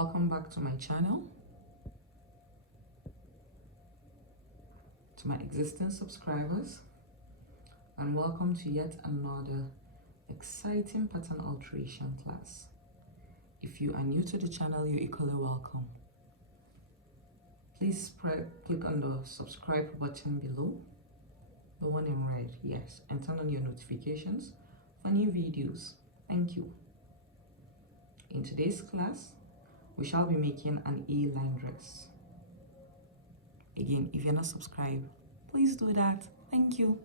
Welcome back to my channel. To my existing subscribers, and welcome to yet another exciting pattern alteration class. If you are new to the channel, you're equally welcome. Please click on the subscribe button below, the one in red, yes, and turn on your notifications for new videos. Thank you. In today's class, we shall be making an A-line dress. Again, if you're not subscribed, please do that. Thank you.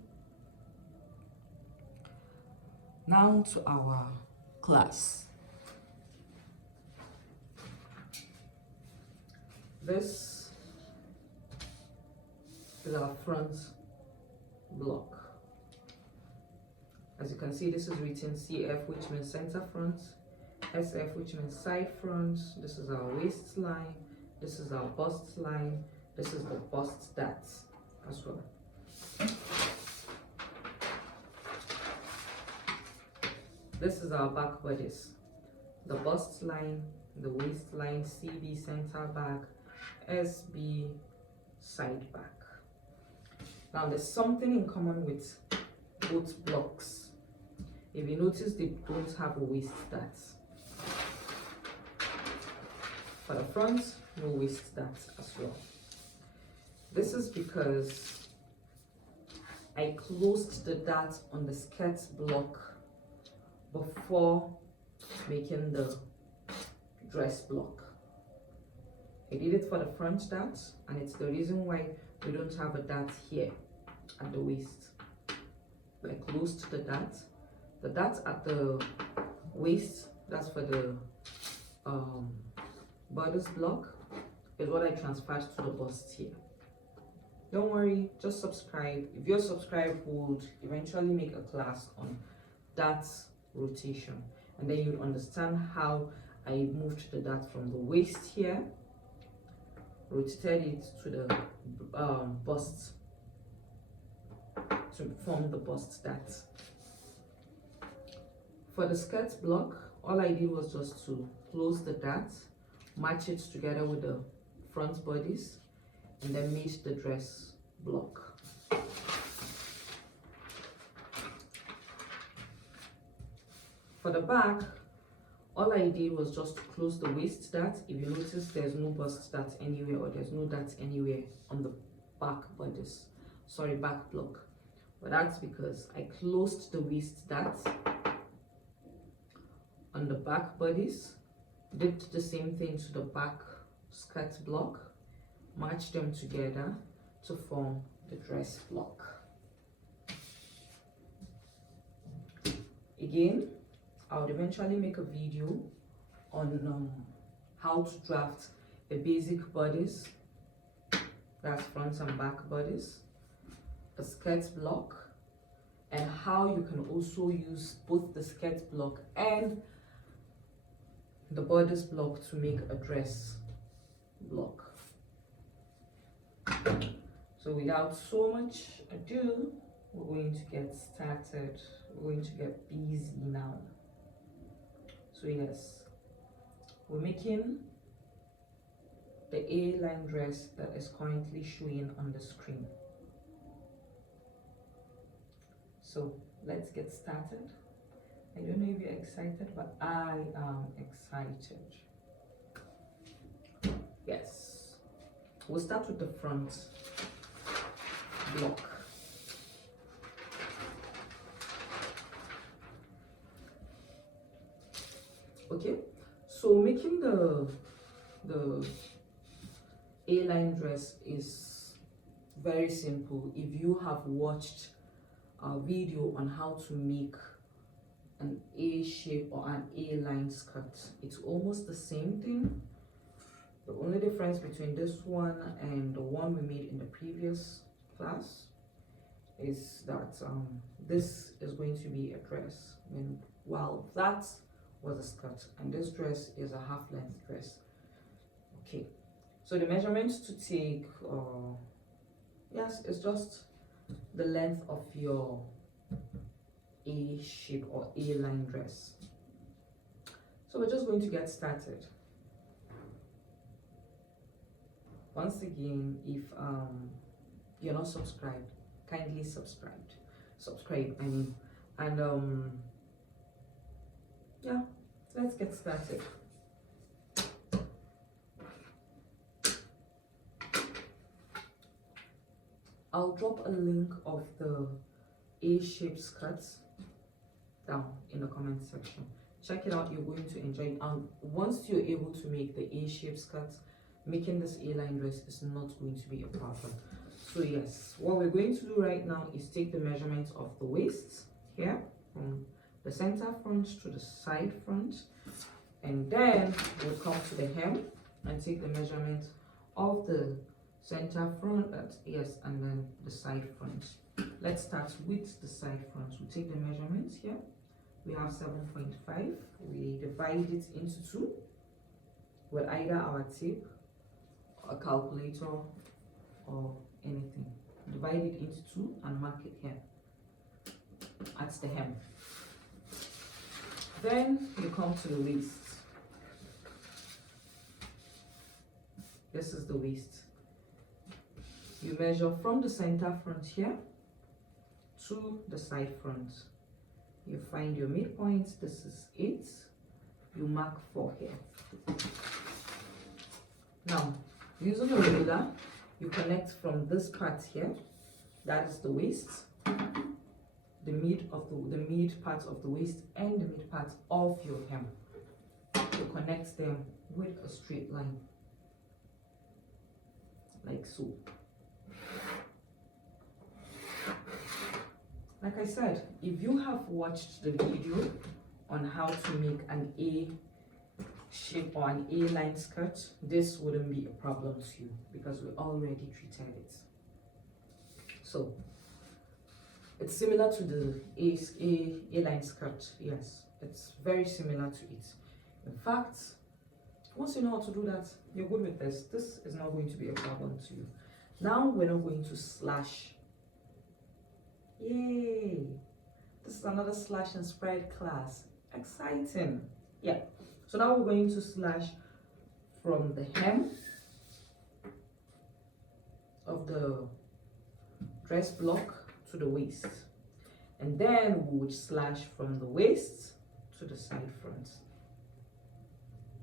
Now to our class. This is our front block. As you can see, this is written CF, which means center front, SF, which means side front. This is our waistline, this is our bust line, this is the bust dart as well. This is our back bodice, the bust line, the waistline, CB center back, SB side back. Now there's something in common with both blocks. If you notice, they don't have a waist dart. For the front, no waist dart as well. This is because I closed the dart on the skirt block before making the dress block. I did it for the front dart, and it's the reason why we don't have a dart here at the waist. I closed the dart. The dart at the waist, that's for the bodice block, is what I transferred to the bust here. Don't worry, just subscribe. If you're subscribed, we'll eventually make a class on dart rotation, and then you'll understand how I moved the dart from the waist here, rotated it to the bust to form the bust dart. For the skirt block, all I did was just to close the dart, match it together with the front bodies, and then made the dress block. For the back, all I did was just to close the waist dart. If you notice, there's no bust dart anywhere, or there's no dart anywhere on the back bodice, back block. But that's because I closed the waist dart on the back bodies, did the same thing to the back skirt block, matched them together to form the dress block. Again, I would eventually make a video on how to draft a basic bodice, that's front and back bodice, a skirt block, and how you can also use both the skirt block and the bodice block to make a dress block. So without so much ado, we're going to get started. We're going to get busy now. So yes, we're making the A-line dress that is currently showing on the screen. So let's get started. I don't know if you're excited, but I am excited. Yes, we'll start with the front block. Okay, so making the A-line dress is very simple. If you have watched a video on how to make an A shape or an A-line skirt, it's almost the same thing. The only difference between this one and the one we made in the previous class is that this is going to be a dress, while that was a skirt, and this dress is a half-length dress. Okay, so the measurements to take, yes, it's just the length of your A shape or A-line dress. So we're just going to get started. Once again, if you're not subscribed, kindly subscribe, I mean. And yeah, let's get started. I'll drop a link of the A-shaped skirts down in the comment section. Check it out, you're going to enjoy it. And once you're able to make the A-shaped skirts, making this A-line dress is not going to be a problem. So yes, what we're going to do right now is take the measurements of the waist here from the center front to the side front, and then we'll come to the hem and take the measurement of the center front, yes, and then the side front. Let's start with the side front. We'll take the measurements here. We have 7.5. We divide it into 2 with either our tape, a calculator, or anything. Divide it into 2 and mark it here at the hem. Then you come to the waist. This is the waist. You measure from the center front here to the side front. You find your midpoint. This is 8. You mark 4 here. Now, using a ruler, you connect from this part here, that is the waist, the mid part of the waist and the mid part of your hem. You connect them with a straight line, like so. Like I said, if you have watched the video on how to make an A shape or an A-line skirt, this wouldn't be a problem to you because we already treated it. So it's similar to the A-line skirt. Yes, it's very similar to it. In fact, once you know how to do that, you're good with this. This is not going to be a problem to you. Now we're not going to slash. Yay! This is another slash and spread class. Exciting. Yeah. So now we're going to slash from the hem of the dress block to the waist. And then we would slash from the waist to the side front.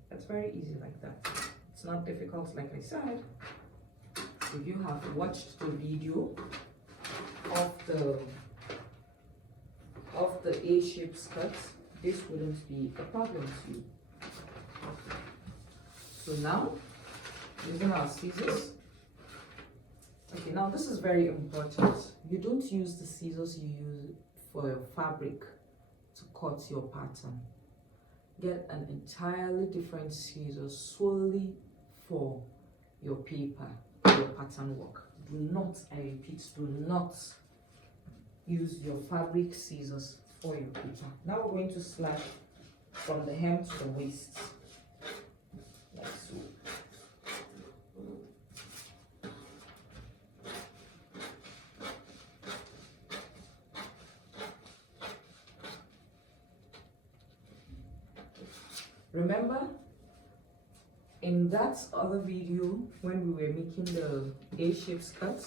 That's very easy like that. It's not difficult, like I said. If you have watched the video of the A-shaped skirt, this wouldn't be a problem to you. So now, using our scissors. Okay, now this is very important. You don't use the scissors you use for your fabric to cut your pattern. Get an entirely different scissors solely for your paper, your pattern work. Do not, I repeat, do not use your fabric scissors for your paper. Now we're going to slash from the hem to the waist, like so. Remember, in that other video when we were making the A-shaped skirt,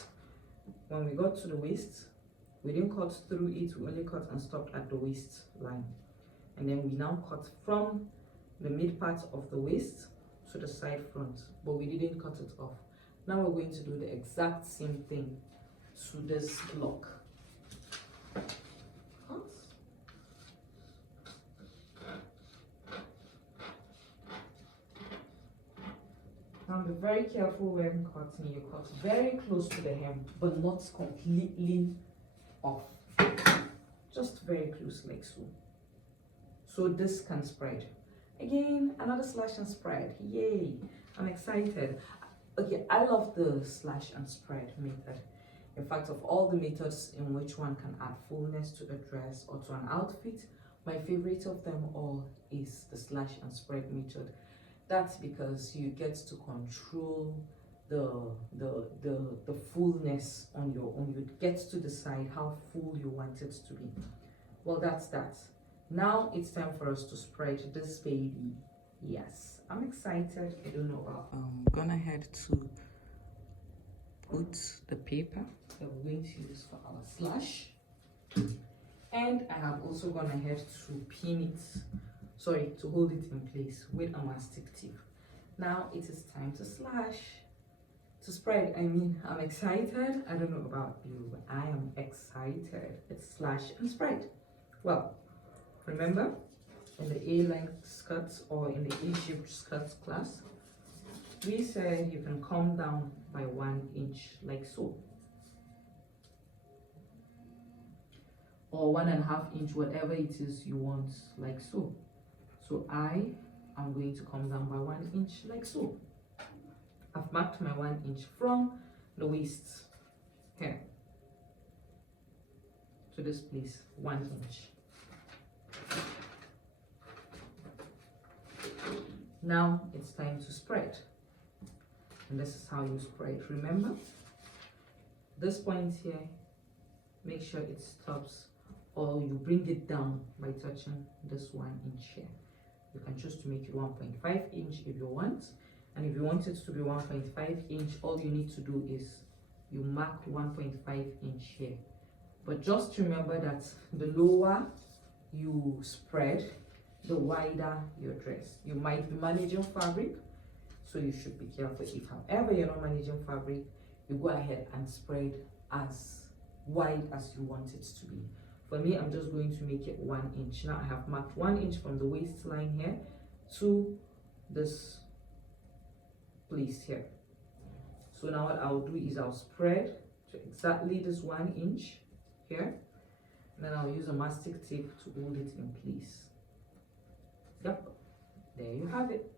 when we got to the waist, we didn't cut through it, we only cut and stopped at the waist line. And then we now cut from the mid part of the waist to the side front, but we didn't cut it off. Now we're going to do the exact same thing to this block. Now be very careful when cutting. You cut very close to the hem, but not completely off. Just very close, like so. So this can spread. Again, another slash and spread. Yay! I'm excited. Okay, I love the slash and spread method. In fact, of all the methods in which one can add fullness to a dress or to an outfit, my favorite of them all is the slash and spread method. That's because you get to control the fullness on your own. You get to decide how full you want it to be. Well, that's that. Now it's time for us to spread this baby. Yes, I'm excited. I don't know. I'm gonna head to put the paper that we're going to use for our slash, and I have also gone ahead to to hold it in place with a mastic tip. Now it is time to slash, to spread. I mean, I'm excited. I don't know about you, but I am excited. It's slash and spread. Well, remember in the A-line skirts or in the A-shaped skirts class, we said you can come down by 1 inch like so, or 1.5 inch, whatever it is you want, like so. So I am going to come down by 1 inch like so. I've marked my 1 inch from the waist here to this place, 1 inch. Now it's time to spread, and this is how you spread. Remember, this point here, make sure it stops, or you bring it down by touching this 1 inch here. You can choose to make it 1.5 inch if you want, and if you want it to be 1.5 inch, all you need to do is you mark 1.5 inch here. But just remember that the lower you spread, the wider your dress. You might be managing fabric, so you should be careful. If however you're not managing fabric, you go ahead and spread as wide as you want it to be. For me, I'm just going to make it 1 inch. Now I have marked 1 inch from the waistline here to this place here. So now what I'll do is I'll spread to exactly this 1 inch here, and then I'll use a mastic tape to hold it in place. Yep, there you have it.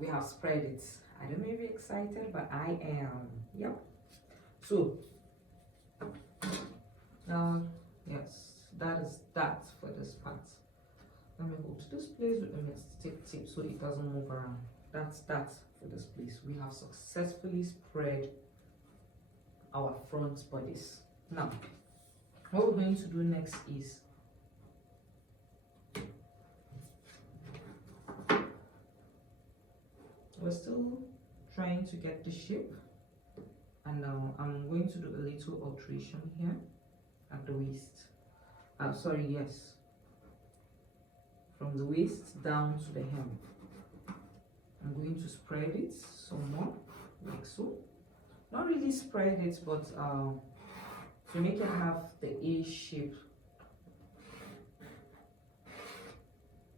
We have spread it. I don't know if you're excited, but I am. Yep. So now, yes, that is that for this part. Let me go to this place with the mastic tape so it doesn't move around. That's that for this place. We have successfully spread our front bodice. Now, what we're going to do next is we're still trying to get the shape, and now I'm going to do a little alteration here at the waist. From the waist down to the hem. I'm going to spread it some more, like so. Not really spread it, but to make it have the A shape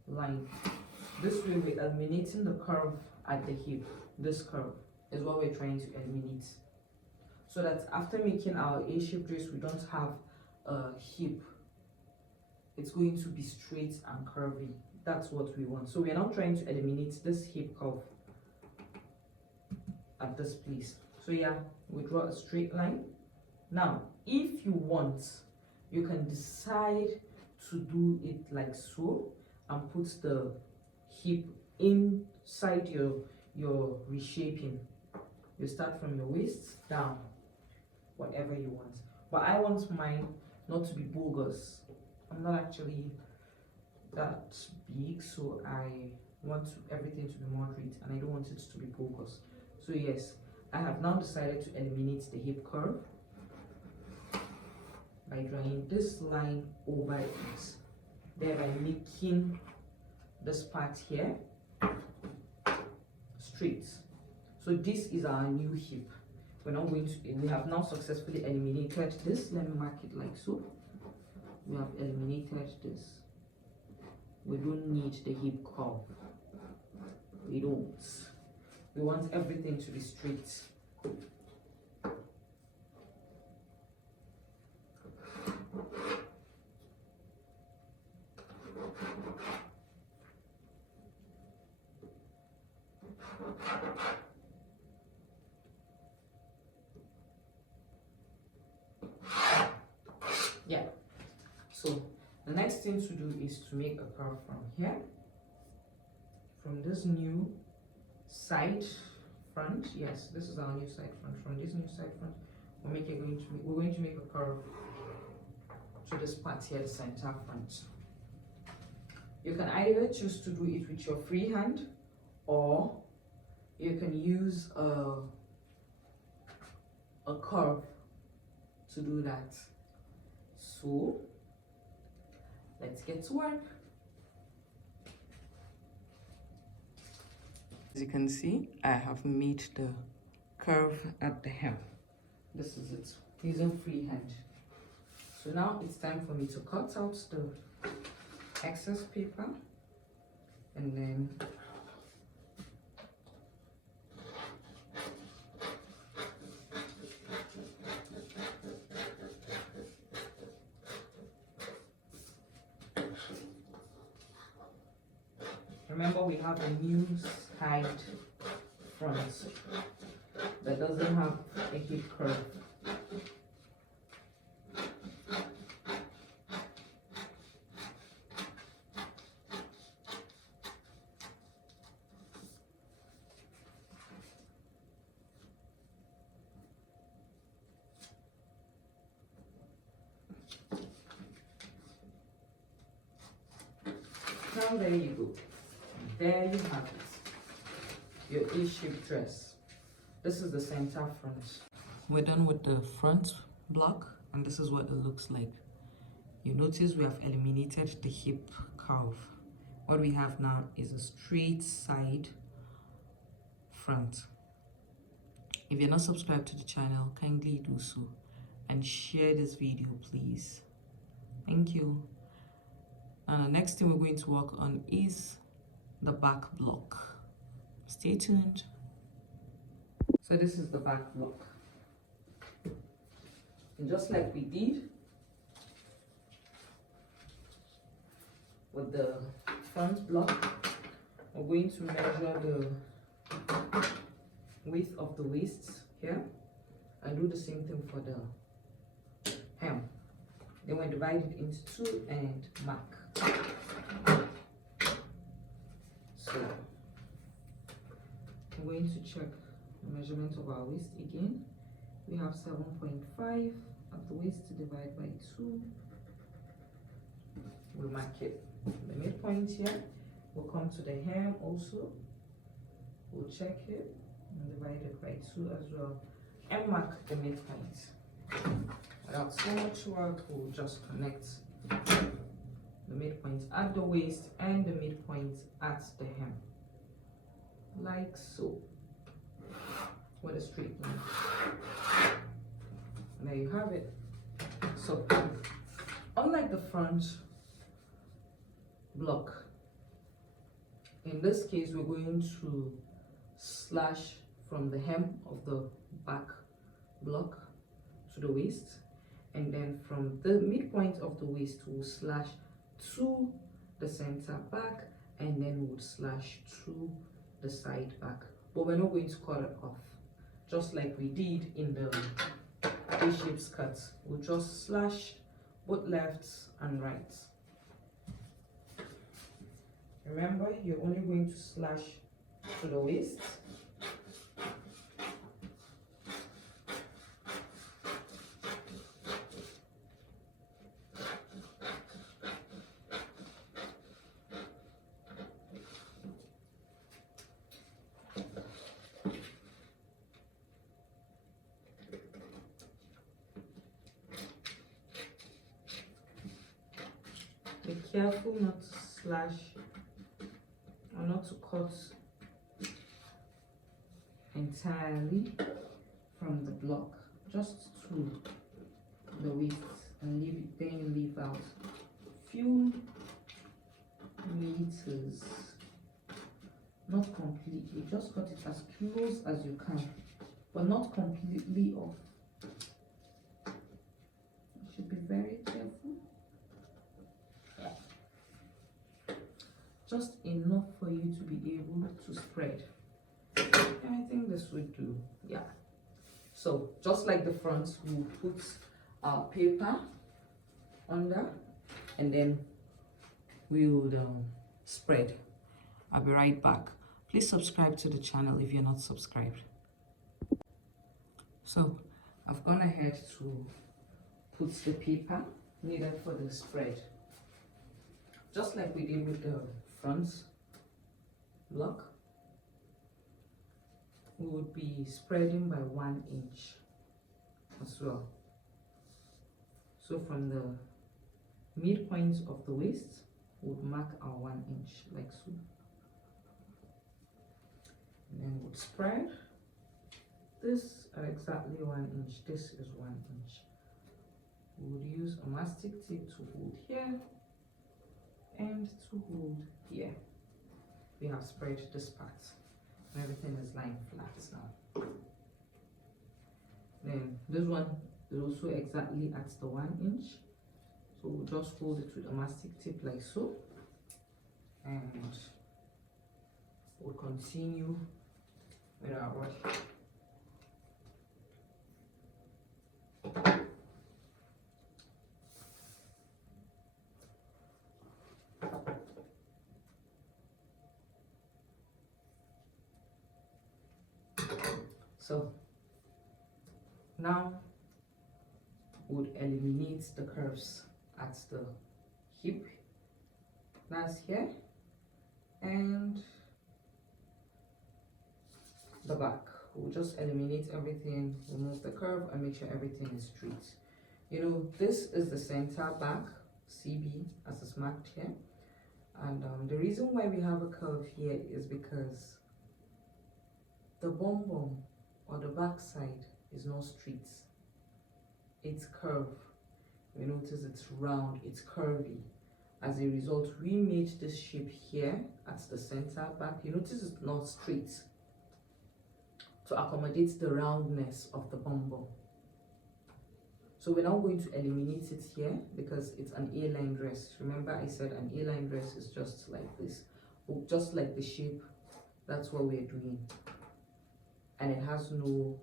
line. This way we're eliminating the curve at the hip. This curve is what we're trying to eliminate, so that after making our A-shaped dress, we don't have a hip. It's going to be straight and curvy. That's what we want. So we're now trying to eliminate this hip curve at this place. So yeah, we draw a straight line. Now, if you want, you can decide to do it like so and put the hip inside your reshaping. You start from your waist down, whatever you want. But I want mine not to be bogus. I'm not actually that big, so I want everything to be moderate, and I don't want it to be bogus. So yes, I have now decided to eliminate the hip curve by drawing this line over it, thereby making this part here straight. So this is our new hip. We have now successfully eliminated this. Let me mark it like so. We have eliminated this. We don't need the hip curve. We don't. We want everything to be straight. Yeah. So the next thing to do is to make a curve from here, from this new side front. Yes, this is our new side front. From this new side front, we're going to make a curve to this part here, the center front. You can either choose to do it with your free hand, or you can use a a curve to do that. So let's get to work. As you can see, I have made the curve at the hem. This is it, using freehand. So now it's time for me to cut out the excess paper, and then remember we have a new side front that doesn't have a hip curve. Now there you go. There you have it. Your A-shaped dress. This is the center front. We're done with the front block, and this is what it looks like. You notice we have eliminated the hip curve. What we have now is a straight side front. If you're not subscribed to the channel, kindly do so and share this video, please. Thank you. And the next thing we're going to work on is the back block. Stay tuned. So this is the back block. And just like we did with the front block, we're going to measure the width of the waist here and do the same thing for the hem. Then we divide it into two and mark. So I'm going to check the measurement of our waist again. We have 7.5 at the waist to divide by 2. We'll mark it. The midpoint here. We'll come to the hem also. We'll check it and divide it by 2 as well. And mark the midpoint. Without so much work, we'll just connect the midpoint at the waist and the midpoint at the hem, like so, with a straight line. And there you have it. So unlike the front block, in this case we're going to slash from the hem of the back block to the waist, and then from the midpoint of the waist we'll slash to the center back, and then we'll slash to the side back, but we're not going to cut it off just like we did in the A-shaped skirt. We'll just slash both lefts and rights. Remember, you're only going to slash to the waist. Be careful not to slash or not to cut entirely from the block, just to the waist, and leave out few meters, not completely, just cut it as close as you can, but not completely off. You should be very careful. Just enough for you to be able to spread. And I think this would do, yeah. So just like the front, we'll put our paper under, and then we'll spread. I'll be right back. Please subscribe to the channel if you're not subscribed. So I've gone ahead to put the paper needed for the spread, just like we did with the front block. We would be spreading by 1 inch. as well. So from the midpoint of the waist, we'll mark our 1 inch like so. And then we'll spread this at exactly 1 inch. This is 1 inch. We would use a mastic tape to hold here and to hold here. We have spread this part and everything is lying flat now. Then this one is also exactly at the 1 inch. So we'll just hold it with a mastic tape like so. And we'll continue with our rod. So now we'll eliminate the curves at the hip, that's here, and the back. We'll just eliminate everything, remove the curve, and make sure everything is straight. You know, this is the center back, CB, as it's marked here. And the reason why we have a curve here is because the bum bum or the back side is not straight. It's curved. You notice it's round, it's curvy. As a result, we made this shape here at the center back. You notice it's not straight to accommodate the roundness of the bum bum. So we're now going to eliminate it here because it's an A-line dress. Remember I said an A-line dress is just like this, just like the shape. That's what we're doing. And it has no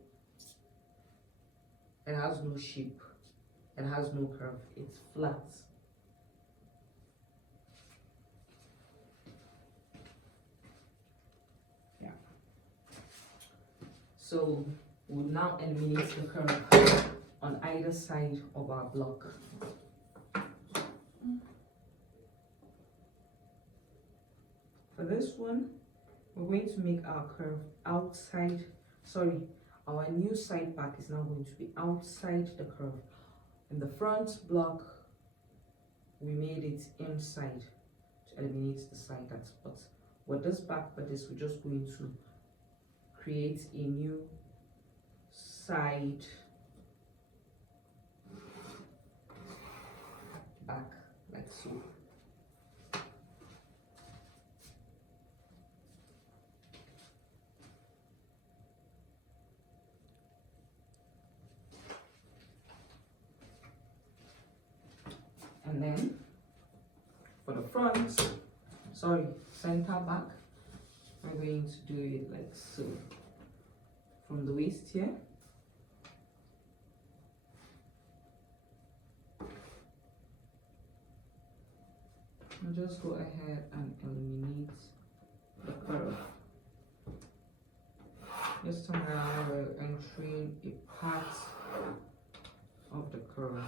shape, it has no curve, it's flat. Yeah. So we'll now eliminate the curve on either side of our block. For this one, we're going to make our curve outside, our new side back is now going to be outside the curve. In the front block, we made it inside to eliminate the side that's but with this back, but this, we're just going to create a new side back like so. And then for the front, center back, we're going to do it like so. From the waist here, and just go ahead and eliminate the curve. This time around, we're entering a part of the curve.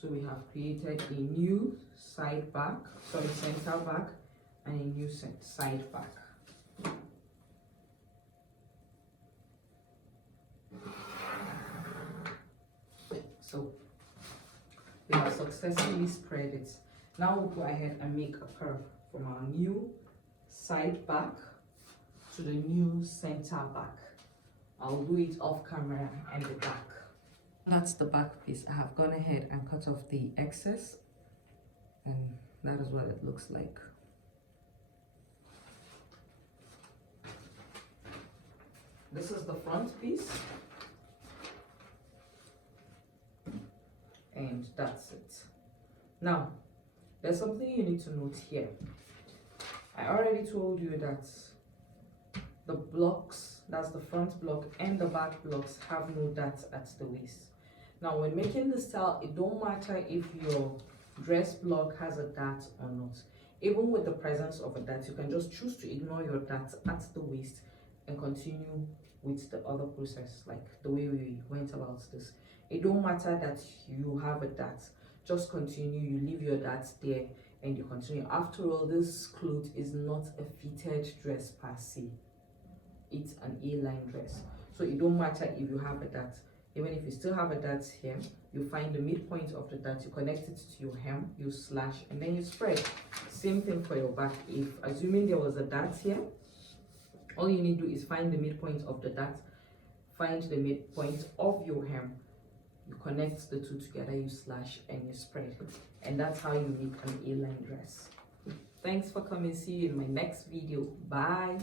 So we have created a new side back, center back, and a new side back. So we have successfully spread it. Now we'll go ahead and make a curve from our new side back to the new center back. I'll do it off camera and the back. That's the back piece. I have gone ahead and cut off the excess, and that is what it looks like. This is the front piece, and that's it. Now, there's something you need to note here. I already told you that the blocks, that's the front block and the back blocks, have no dart at the waist. Now, when making the style, it don't matter if your dress block has a dart or not. Even with the presence of a dart, you can just choose to ignore your dart at the waist and continue with the other process, like the way we went about this. It don't matter that you have a dart, just continue. You leave your dart there and you continue. After all, this cloth is not a fitted dress per se. It's an A-line dress, so it don't matter if you have a dart. Even if you still have a dart here, you find the midpoint of the dart, you connect it to your hem, you slash, and then you spread. Same thing for your back. If assuming there was a dart here, all you need to do is find the midpoint of the dart, find the midpoint of your hem, you connect the two together, you slash, and you spread. And that's how you make an A-line dress. Thanks for coming. See you in my next video. Bye.